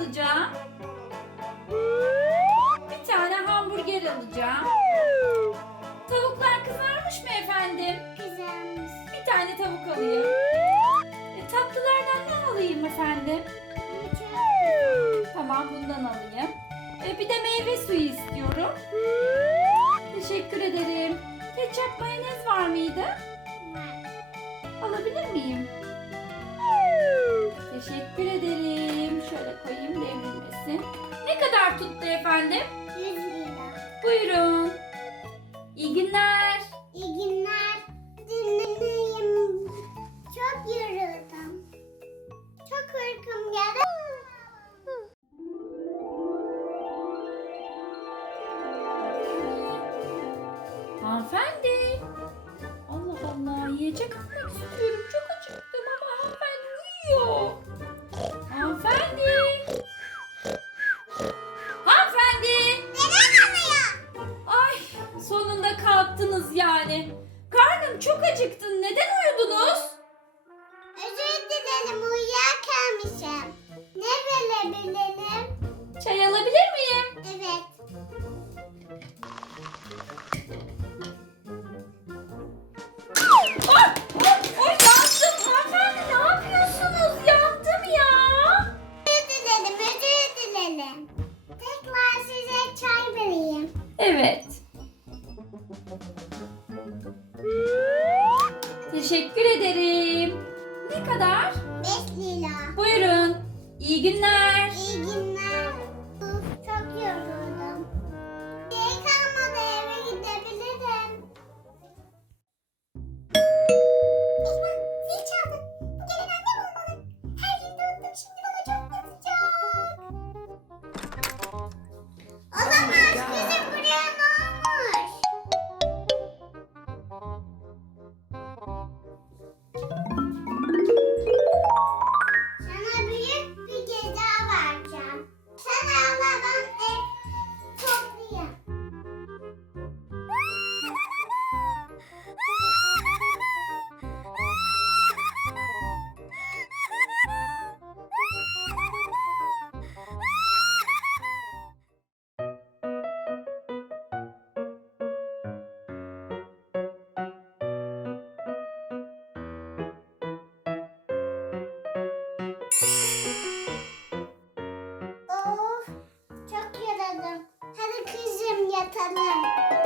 alacağım. Bir tane hamburger alacağım. Tavuklar kızarmış mı efendim? Kızarmış. Bir tane tavuk alayım. E, tatlılardan ne alayım efendim? Tamam bundan alayım. E, bir de meyve suyu istiyorum. Teşekkür ederim. Ketçap mayonez var mıydı? Var. Alabilir miyim? Devrilmesin. Ne kadar tuttu efendim? 100 lira. Buyurun. İyi günler. İyi günler. Dinleneyim. Çok yoruldum. Çok uykum geldi. Hanımefendi. Allah Allah yiyecek almak istiyorum. Çok yani. Karnım çok acıktı. Neden uyudunuz? Özür dilerim uyuyakalmışım. Ne verebilirim? Çay alabilir miyim? Evet. Yandım hanımefendi. Ne yapıyorsunuz? Yandım ya. Özür dilerim, özür dilerim. Tekrar size çay vereyim. Evet. Teşekkür ederim. Ne kadar? 5 lira. Buyurun. İyi günler. İyi günler. Of çok